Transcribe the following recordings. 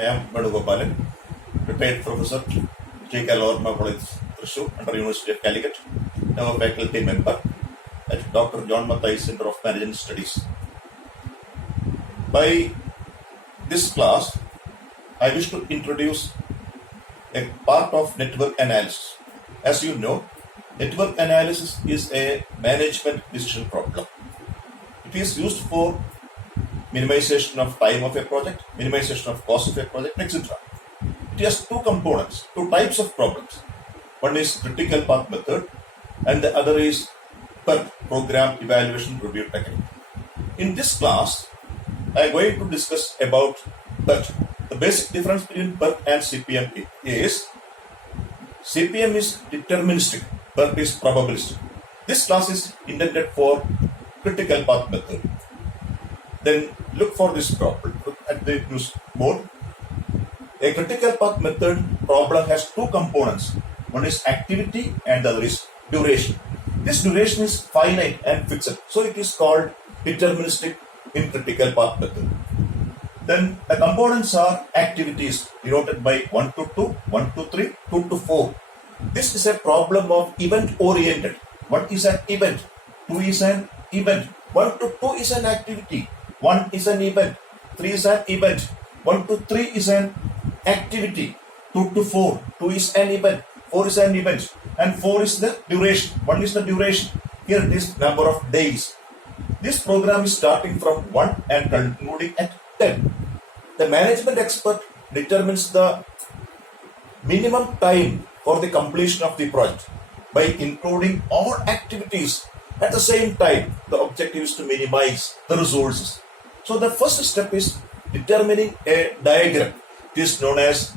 I am Venugopalan, retired professor, J.K. College, Thrissur, under University of Calicut, now a faculty member at Dr. John Mathai Center of Management Studies. By this class, I wish to introduce a part of network analysis. As you know, network analysis is a management decision problem. It is used for minimization of time of a project, minimization of cost of a project, etc. It has two components, two types of problems. One is critical path method and the other is PERT, program evaluation review technique. In this class, I am going to discuss about PERT. The basic difference between PERT and CPM is CPM is deterministic, PERT is probabilistic. This class is intended for critical path method. Then look for this problem. Look at the news board. A critical path method problem has two components. One is activity and the other is duration. This duration is finite and fixed. So it is called deterministic in critical path method. Then the components are activities denoted by 1 to 2, 1 to 3, 2 to 4. This is a problem of event oriented. 1 is an event, 2 is an event, 1 to 2 is an activity, 1 is an event, 3 is an event, 1 to 3 is an activity, 2 to 4, 2 is an event, 4 is an event, and 4 is the duration. 1 is the duration. Here it is number of days. This program is starting from 1 and concluding at 10. The management expert determines the minimum time for the completion of the project by including all activities at the same time. The objective is to minimize the resources. So the first step is determining a diagram. It is known as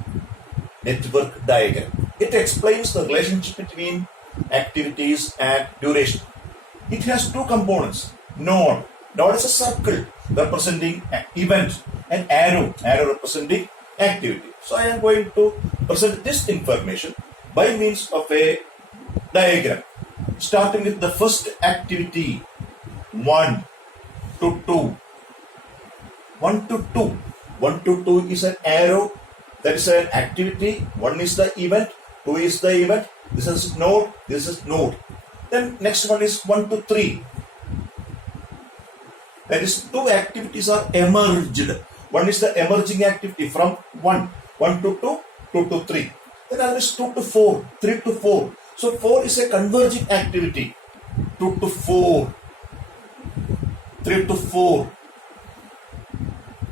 network diagram. It explains the relationship between activities and duration. It has two components. Node. Node is a circle representing an event, and arrow representing activity. So I am going to present this information by means of a diagram. Starting with the first activity, 1 to 2. 1 to 2. 1 to 2 is an arrow, that is an activity. 1 is the event, 2 is the event. This is node, this is node. Then next one is 1 to 3. That is, two activities are emerged. One is the emerging activity from 1 to 2, 2 to 3. Then other is 2 to 4, 3 to 4. So 4 is a converging activity. 2 to 4, 3 to 4.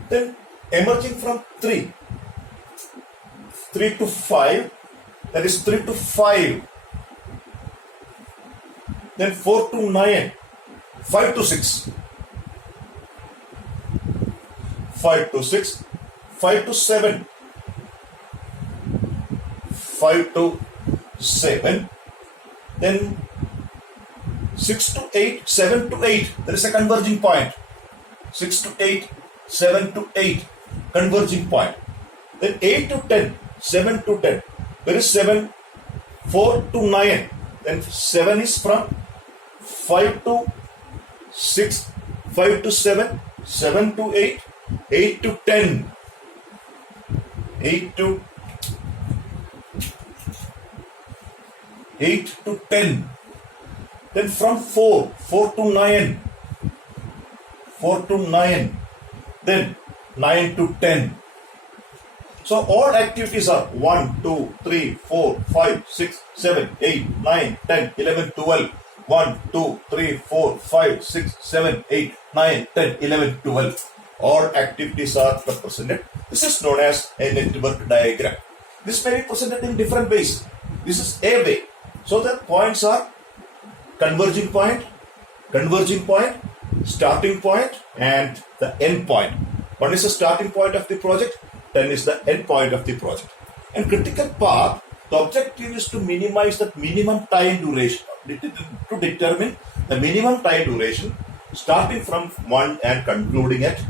Then emerging from 3, 3 to 5, that is 3 to 5. Then 4 to 9, 5 to 6. 5 to 6, 5 to 7, 5 to 7, then 6 to 8, 7 to 8, there is a converging point. 6 to 8, 7 to 8, converging point. Then 8 to 10, 7 to 10, there is 7, 4 to 9, then 7 is from 5 to 6, 5 to 7, 7 to 8, 8 to 10, 8 to 10, then from 4 to 9, 4 to 9, then 9 to 10. So all activities are 1, 2, 3, 4, 5, 6, 7, 8, 9, 10, 11, 12. 1, 2, 3, 4, 5, 6, 7, 8, 9, 10, 11, 12. All activities are represented. This is known as a network diagram. This may be presented in different ways. This is a way. So the points are converging point, starting point, and the end point. 1 is the starting point of the project, 10 is the end point of the project. And critical path, the objective is to minimize the minimum time duration, to determine the minimum time duration starting from 1 and concluding at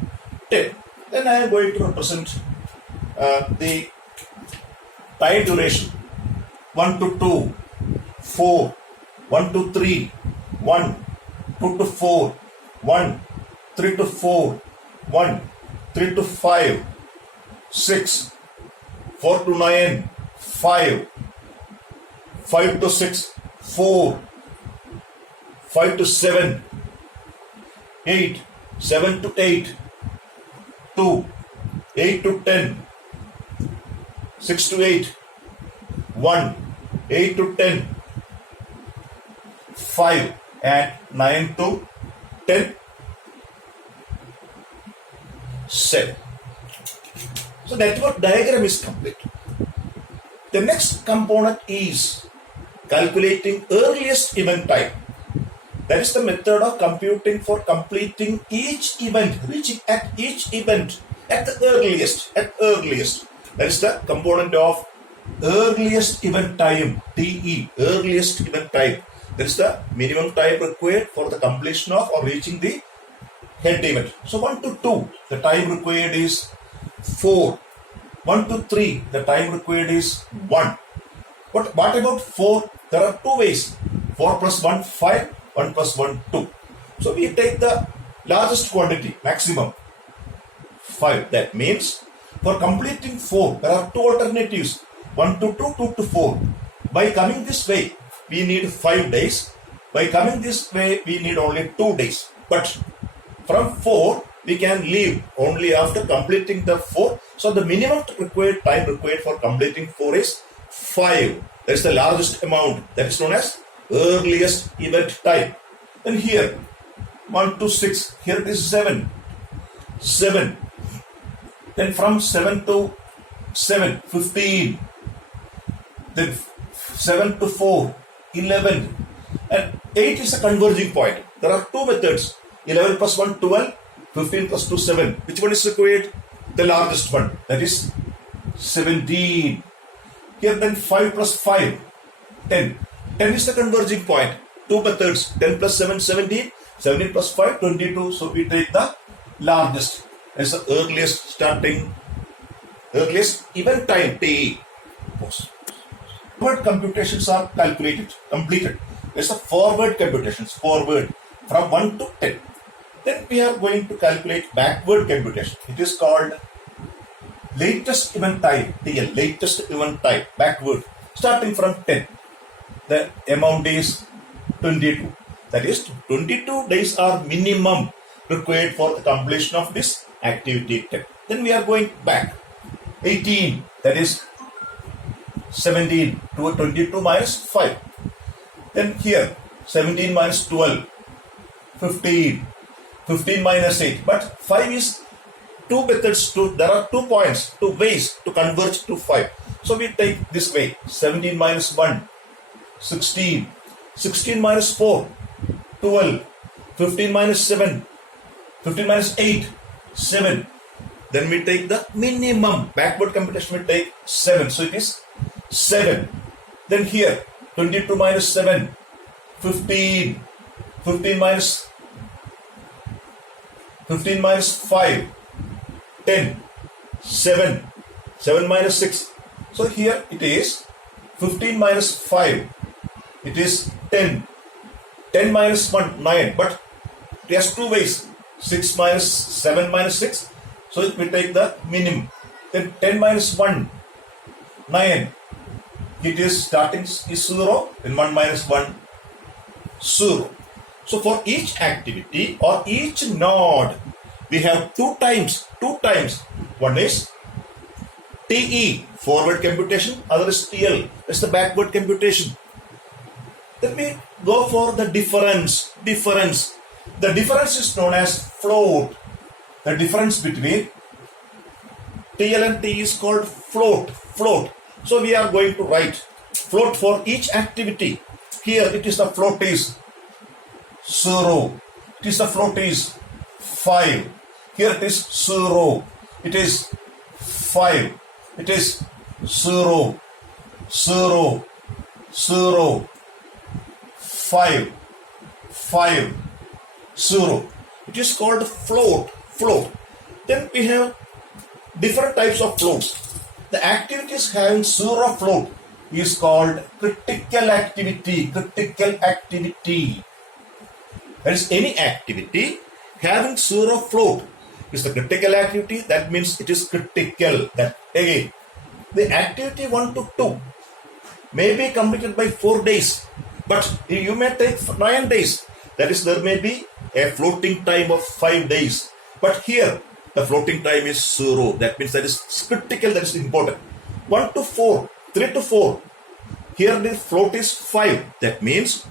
10. Then I am going to represent the time duration 1 to 2, 4, 1 to 3, 1, 2 to 4, 1, 3 to 4, 1, 3 to 5, 6, 4 to 9, 5, 5 to 6, 4, 5 to 7, 8, 7 to 8, 2, 8 to 10, 6 to 8, 1, 8 to 10, 5 and 9 to 10, 7. So network diagram is complete. The next component is calculating earliest event time. That is the method of computing for completing each event, reaching at each event at the earliest. That is the component of earliest event time, TE, earliest event time. That is the minimum time required for the completion of or reaching the head event. So 1 to 2, the time required is 4. 1 to 3, the time required is 1. But what about 4? There are two ways. 4 plus 1, 5. 1 plus 1, 2. So we take the largest quantity, maximum, 5. That means for completing 4, there are two alternatives. 1 to 2, 2 to 4. By coming this way, we need 5 days. By coming this way, we need only 2 days. But from 4, we can leave only after completing the 4. So the minimum required time required for completing 4 is 5. That is the largest amount. That is known as earliest event time. Then here 1 to 6, here it is 7. Then from 7 to 7, 15. Then 7 to 4, 11. And 8 is a converging point. There are two methods. 11 plus 1, 12. 15 plus 2, 7. Which one is required? The largest one. That is 17. Here then 5 plus 5, 10. 10 is the converging point. Two methods. 10 plus 7, 17. 17 plus 5, 22. So we take the largest as the earliest event time, TE. Forward computations are completed. It's the forward computations, forward from 1 to 10. Then we are going to calculate backward computation. It is called latest event time, TL, latest event time, backward, starting from 10. The amount is 22. That is 22 days are minimum required for the completion of this activity 10. Then we are going back. 18, that is 17 to 22 minus 5. Then here 17 minus 12, 15. 15 minus 8. But 5 is two methods. There are 2 points, 2 ways to converge to 5. So we take this way. 17 minus 1, 16. 16 minus 4, 12. 15 minus 7, 15 minus 8, 7. Then we take the minimum. Backward computation we take 7. So it is 7. Then here 22 minus 7, 15. 15 minus 5, 10, 7, 7 minus 6. So here it is 15 minus 5, it is 10, 10 minus 1, 9. But it has two ways, 6 minus 7 minus 6. So we take the minimum. Then 10 minus 1, 9. It is starting is 0, then 1 minus 1, 0. So for each activity or each node, we have two times. One is TE, forward computation, other is TL, that's the backward computation. Then we go for the difference. The difference is known as float. The difference between TL and TE is called float. So we are going to write float for each activity. Here it is the float is 0. It is the float is 5. Here it is 0. It is 5. It is 0, 0, 0, 5, 5, 0. It is called float. Then we have different types of floats. The activities having 0 float is called critical activity. That is any activity having 0 float Is the critical activity, that means it is critical. That again, the activity 1 to 2 may be completed by 4 days, but you may take 9 days. That is, there may be a floating time of 5 days. But here, the floating time is 0. That means that is critical, that is important. 1 to 4, 3 to 4. Here the float is 5. That means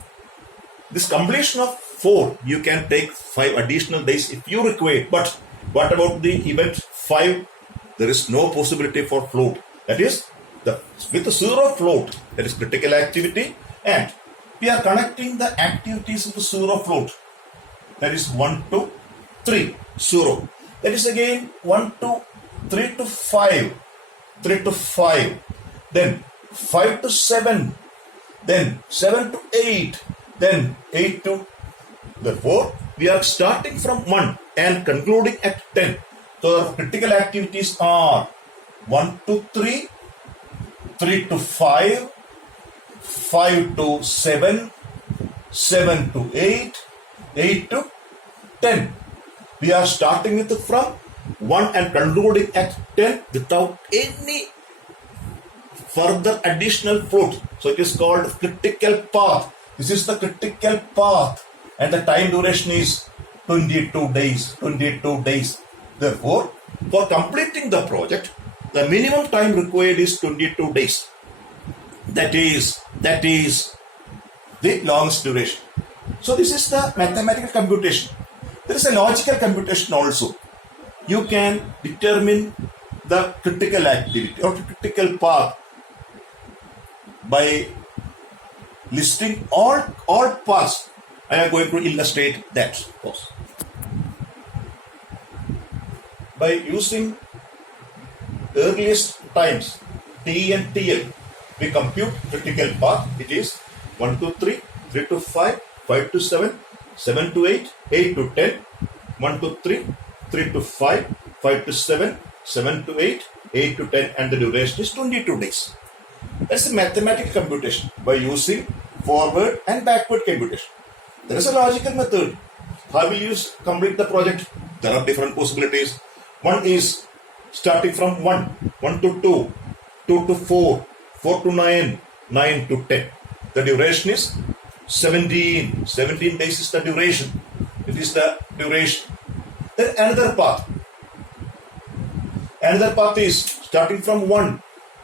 this completion of 4, you can take 5 additional days if you require. But what about the event 5? There is no possibility for float. That is, with the 0 float, that is critical activity, and we are connecting the activities with the 0 float. That is 1 to 3, 0. That is again 1 to 3 to 5, 3 to 5. Then 5 to 7, then 7 to 8, then 8 to, therefore we are starting from 1 and concluding at 10. So our critical activities are 1 to 3, 3 to 5, 5 to 7, 7 to 8, 8 to 10. We are starting with from 1 and concluding at 10 without any further additional float. So it is called critical path. This is the critical path, and the time duration is 22 days. 22 days. Therefore, for completing the project, the minimum time required is 22 days. That is the longest duration. So this is the mathematical computation. There is a logical computation also. You can determine the critical activity or critical path by listing all paths. I am going to illustrate that. By using earliest times T and TL, we compute critical path. It is 1 to 3, 3 to 5, 5 to 7, 7 to 8, 8 to 10, 1 to 3, 3 to 5, 5 to 7, 7 to 8, 8 to 10, and the duration is 22 days. That's the mathematical computation by using forward and backward computation. There is a logical method. How will you complete the project? There are different possibilities. One is starting from 1 to 2, 2 to 4, 4 to 9, 9 to 10. The duration is 17. 17 days is the duration. It is the duration. Then another path. Another path is starting from 1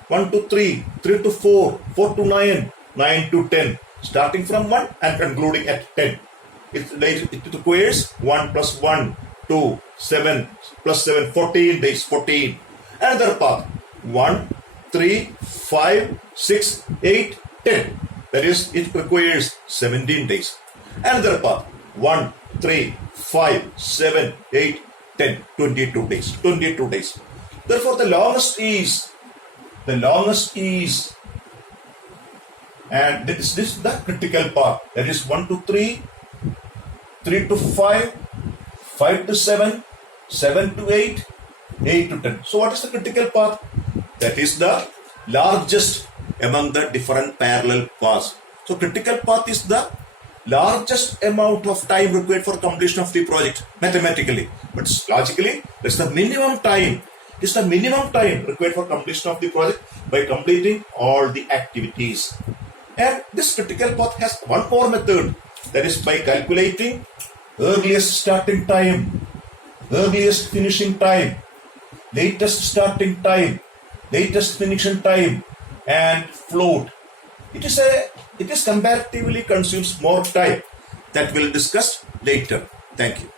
to 3, 3 to 4, 4 to 9, 9 to 10. Starting from 1 and concluding at 10. It requires 1 plus 1, 2, 7 plus 7, 14 days, 14. Another path, 1, 3, 5, 6, 8, 10. That is, it requires 17 days. Another path, 1, 3, 5, 7, 8, 10, 22 days. 22 days. Therefore, the longest is, and this is the critical path. That is 1 to 3, 3 to 5, 5 to 7, 7 to 8, 8 to 10. So what is the critical path? That is the largest among the different parallel paths. So critical path is the largest amount of time required for completion of the project mathematically. But logically, that's the minimum time. It's the minimum time required for completion of the project by completing all the activities. And this critical path has one more method, that is by calculating earliest starting time, earliest finishing time, latest starting time, latest finishing time, and float. It is comparatively consumes more time. That we'll discuss later. Thank you.